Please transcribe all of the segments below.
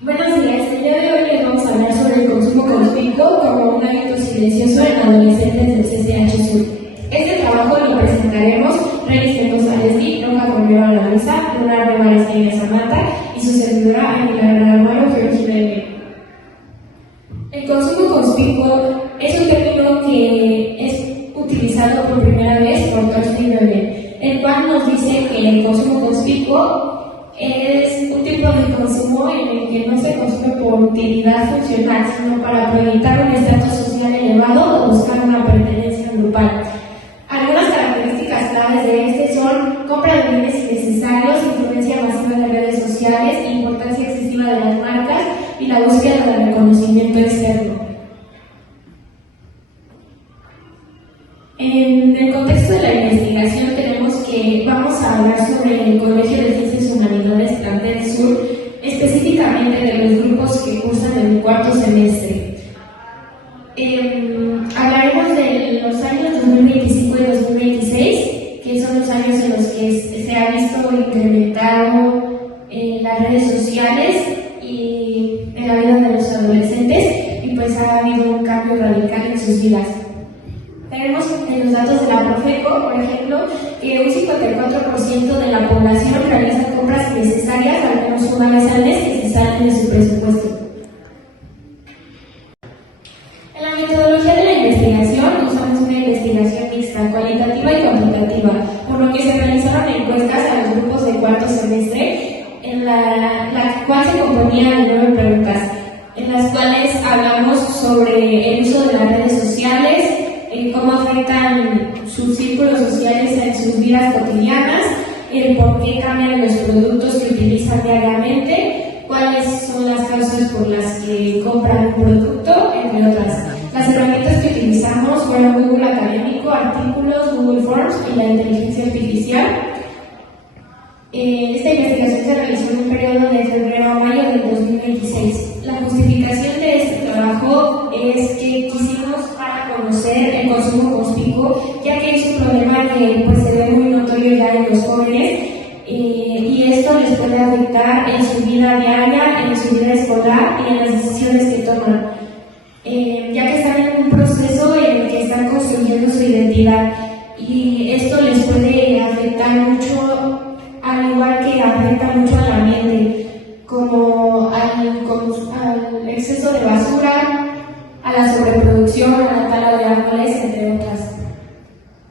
Buenos días, el día de hoy les vamos a hablar sobre el consumo conspicuo como un hábito silencioso en adolescentes del CCH Sur. Este trabajo lo presentaremos Reyes Mendoza Leslie, Roja Romero Alavesa, Lunar de Maresqueña Samantha y su servidora Emiliana Alvaro Georgina de. El consumo conspicuo es un término que es utilizado por primera vez por Thorstein Veblen, el cual nos dice que el consumo conspicuo es un tipo de consumo en el que no se consume por utilidad funcional, sino para proyectar un estatus social elevado o buscar una pertenencia grupal. Algunas características claves de este son compra de bienes innecesarios, influencia masiva de redes sociales, importancia excesiva de las marcas y la búsqueda del reconocimiento externo. En el contexto de la investigación tenemos que vamos a hablar sobre el Colegio de Ciencias Humanidades Plantel Sur, específicamente de los grupos que cursan el cuarto semestre. Hablaremos de los años 2025 y 2026, que son los años en los que se ha visto incrementado las redes sociales y en la vida de los adolescentes, y pues ha habido un cambio radical en sus vidas. Tenemos en los datos de la Profeco, por ejemplo, que un 54% de la población realiza compras innecesarias al menos una vez al mes que se salen de su presupuesto. En la metodología de la investigación usamos una investigación mixta, cualitativa y cuantitativa, por lo que se realizaron encuestas a los grupos de cuarto semestre, en la cual se componía de 9 preguntas, en las cuales hablamos sobre el uso de las redes sociales, cómo afectan sus círculos sociales en sus vidas cotidianas, el por qué cambian los productos que utilizan diariamente, cuáles son las causas por las que compran un producto, entre otras. Las herramientas que utilizamos fueron Google Académico, artículos, Google Forms y la inteligencia artificial. Esta investigación se realizó en un periodo de febrero a mayo del 2026. La justificación de este trabajo es que quisimos para conocer el consumo conspicuo, ya que es un problema que pues, se ve muy notorio ya en los jóvenes, y esto les puede afectar en su vida diaria, en su vida escolar y en las decisiones que toman, ya que están en un proceso en el que están construyendo su identidad, y esto les puede afectar mucho, al igual que afecta mucho a la mente, como al exceso de basura, a la sobreproducción, a la tala de árboles, entre otras.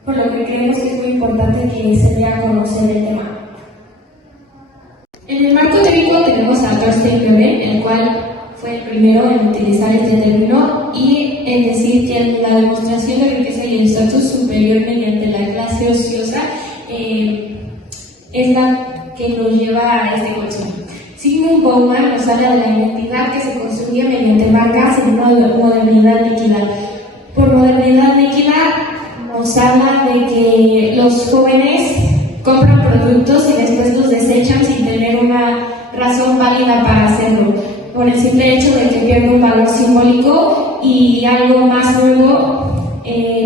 Por lo que creemos que es muy importante que se dé a conocer el tema. En el marco teórico tenemos a Thorstein Veblen, el cual fue el primero en utilizar este término y en decir que la demostración de riqueza y el estatus superior mediante la clase ociosa es la que nos lleva a este consumo. Sigmund Bauman nos habla de la identidad que se construye mediante marcas en una modernidad líquida. Por modernidad líquida nos habla de que los jóvenes compran productos y después los desechan sin tener una razón válida para hacerlo, por el simple hecho de que pierde un valor simbólico y algo más nuevo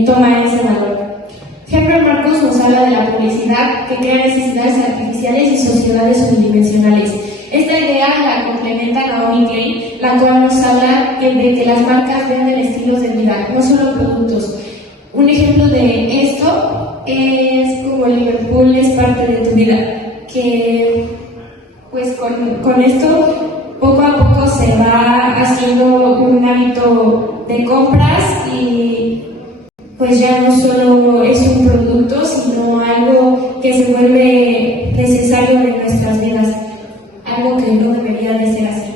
toma ese valor. Henry Marcus nos habla de la publicidad que crea necesidades artificiales y sociedades unidimensionales. Esta idea la complementa Naomi Klein, la cual nos habla de que las marcas venden estilos de vida, no solo productos. Un ejemplo de esto es como Liverpool es parte de tu vida, que pues con esto poco a poco se va haciendo un hábito de compras y pues ya no solo es un producto, sino algo que se vuelve necesario en nuestras vidas, algo que no debería de ser así.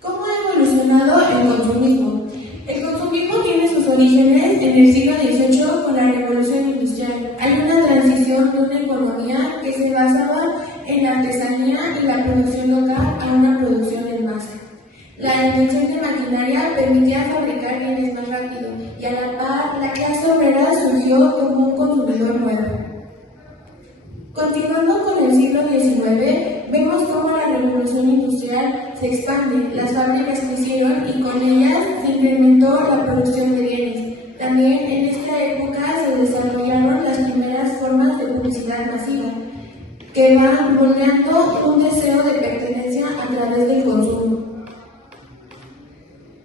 ¿Cómo ha evolucionado el consumismo? El consumismo tiene sus orígenes en el siglo XVIII con la Revolución Industrial. Hay una transición de una economía que se basaba en la artesanía y la producción local a una producción en masa. La invención de maquinaria permitía fabricar bienes más rápido y a la par la clase obrera surgió como un consumidor nuevo. Continuando con el siglo XIX, vemos cómo la revolución industrial se expande, las fábricas crecieron y con ellas se incrementó la producción de bienes. También en esta época se desarrollaron las primeras formas de masiva, que va moldeando un deseo de pertenencia a través del consumo.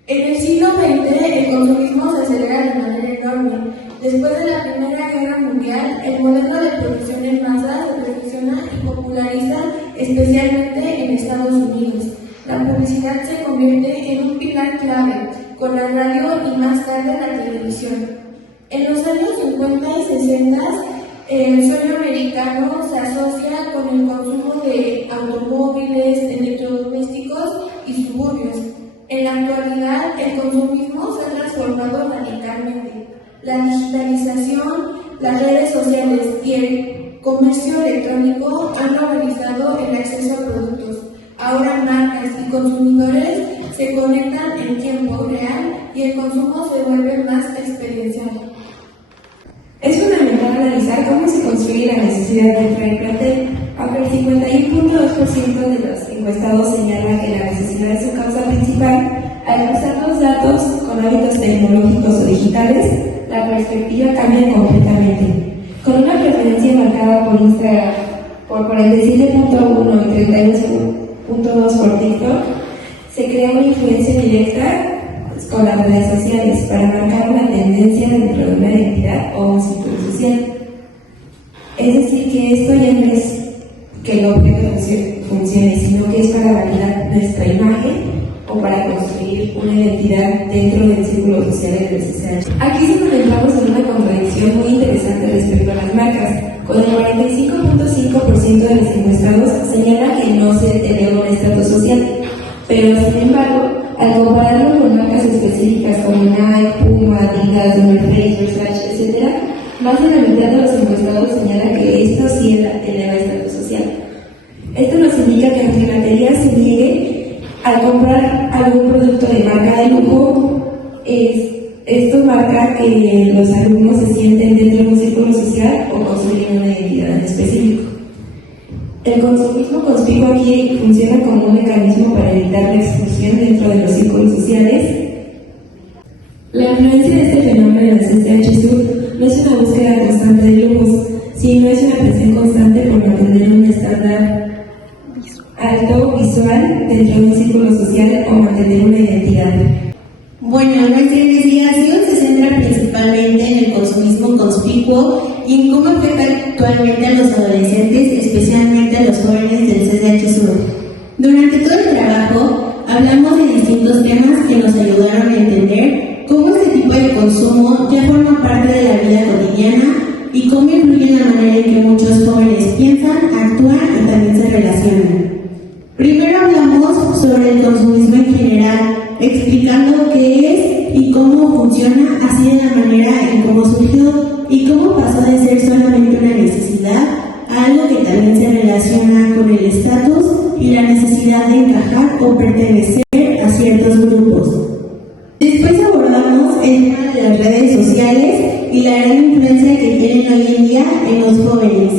En el siglo XX, el consumismo se acelera de manera enorme. Después de la Primera Guerra Mundial, el modelo de producción en masa se perfecciona y populariza especialmente en Estados Unidos. La publicidad se convierte en un pilar clave, con la radio y más tarde la televisión. En los años 50 y 60, el sueño americano se asocia con el consumo de automóviles, electrodomésticos y suburbios. En la actualidad, el consumismo se ha transformado radicalmente. La digitalización, las redes sociales y el comercio electrónico han normalizado el acceso a productos. Ahora marcas y consumidores se conectan en tiempo real y el consumo se vuelve más experiencial. Es fundamental analizar cómo se construye la necesidad dentro del plantel. Aunque el 51.2% de los encuestados señala que la necesidad es su causa principal, al cruzar los datos con hábitos tecnológicos o digitales, la perspectiva cambia completamente. Con una preferencia marcada por Instagram por 47.1 y 32.2 por TikTok, se crea una influencia directa con las redes sociales para marcar una tendencia dentro de una identidad o un círculo social. Es decir, que esto ya no es que el objeto funcione, sino que es para validar nuestra imagen o para construir una identidad dentro del círculo social del CCH. Aquí sí nos encontramos en una contradicción muy interesante respecto a las marcas, con el 45.5% de los encuestados señala que no se eleva un estatus social, pero sin embargo, al compararlo con marcas específicas como Nike, Puma, Adidas, North Face, Versace, etc., más de la mitad de los encuestados señala que esto sí eleva estatus social. Esto nos indica que aunque la materia se niegue al comprar algún producto de marca de lujo, esto marca que los alumnos se sienten dentro de un círculo social o construyen una identidad en específico. El consumismo conspicuo aquí funciona como un mecanismo para evitar la exclusión dentro de los círculos sociales. La influencia de este fenómeno del CCH Sur no es una búsqueda constante de lujos, sino es una presión constante por mantener un estándar alto visual dentro de un círculo social o mantener una identidad. Bueno, nuestra investigación se centra principalmente en el consumismo conspicuo y en cómo afecta actualmente a los adolescentes, especialmente a los jóvenes del CCH Sur. Durante todo el trabajo, hablamos de distintos temas que nos ayudaron a entender cómo este tipo de consumo ya forma parte de la vida cotidiana y cómo influye en la manera en que muchos jóvenes piensan, actúan y también se relacionan. Primero hablamos sobre el consumismo en general, explicando qué es y cómo funciona, así de la manera en cómo surgió y cómo pasó de ser solamente una necesidad a algo que también se relaciona con el estatus y la necesidad de encajar o pertenecer a ciertos grupos. Después abordamos el tema de las redes sociales y la gran influencia que tienen hoy en día en los jóvenes.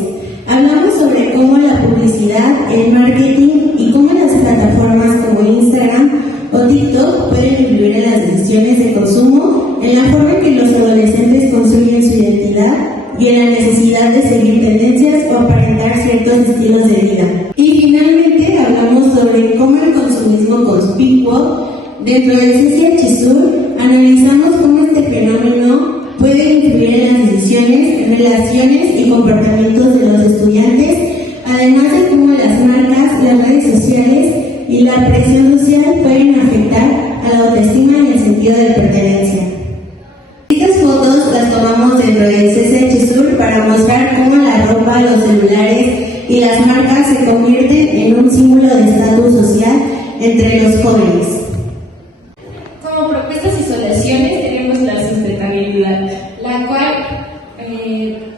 Hablamos sobre cómo la publicidad, el marketing y cómo las plataformas como Instagram o TikTok pueden influir en las decisiones de consumo, en la forma en que los adolescentes construyen su identidad y en la necesidad de seguir tendencias o aparentar ciertos estilos de vida. Y finalmente hablamos sobre cómo el consumismo conspicuo dentro del CCH Sur analizamos cómo este fenómeno puede influir en las decisiones, relaciones y comportamientos de los estudiantes, además de cómo las marcas, las redes sociales y la presión social pueden afectar a la autoestima y el sentido de pertenencia. Estas fotos las tomamos dentro del CCH Sur para mostrar cómo la ropa, los celulares y las marcas se convierten en un símbolo de estatus social entre los jóvenes. Como propuestas y soluciones tenemos la sustentabilidad, la cual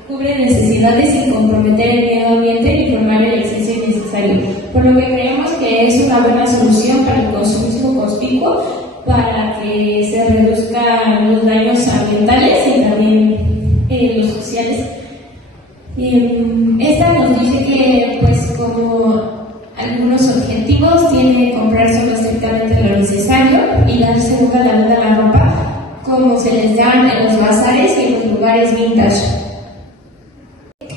cubre necesidades sin comprometer el medio ambiente ni formar el exceso innecesario, por lo que creemos que es una buena solución para el consumismo conspicuo, para que se reduzcan los daños ambientales y también los sociales. Esta nos dice que, pues, como algunos objetivos, tiene comprar solo estrictamente lo necesario y dar segunda la vida a la ropa, como se les da en los bazares y en los lugares vintage.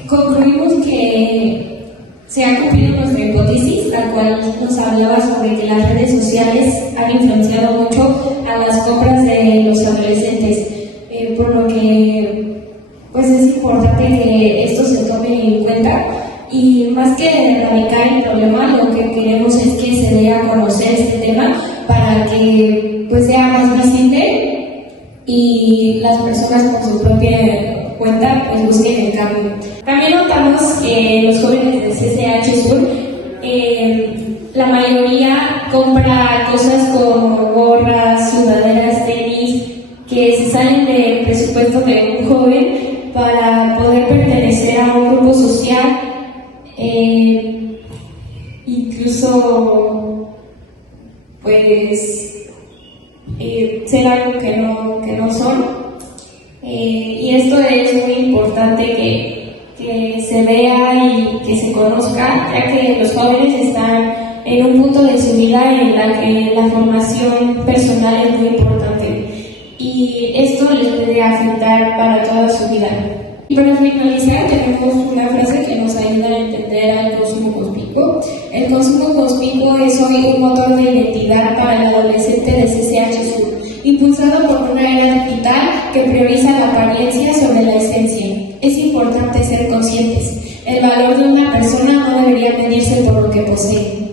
Concluimos que se ha cumplido nuestra hipótesis, la cual nos hablaba sobre que las redes sociales han influenciado mucho a las compras de los adolescentes, por lo que pues es importante que esto se tome en cuenta. Y más que erradicar el problema, lo que queremos es que se dé a conocer este tema para que pues sea más visible y las personas por su propia cuenta pues busquen el cambio. También notamos que los jóvenes de CCH Sur, la mayoría compra cosas como gorras, sudaderas, tenis, que se salen del presupuesto de un joven para poder pertenecer a un grupo social. Incluso pues ser algo que no son, y esto es muy importante que se vea y que se conozca, ya que los jóvenes están en un punto de su vida en la que la formación personal es muy importante y esto les puede afectar para toda su vida. Y para finalizar tenemos una frase que nos ayuda a entender al consumo conspicuo. El consumo conspicuo es hoy un motor de identidad para el adolescente de CCH Sur, impulsado por una era digital que prioriza la apariencia sobre la esencia. Es importante ser conscientes. El valor de una persona no debería medirse por lo que posee.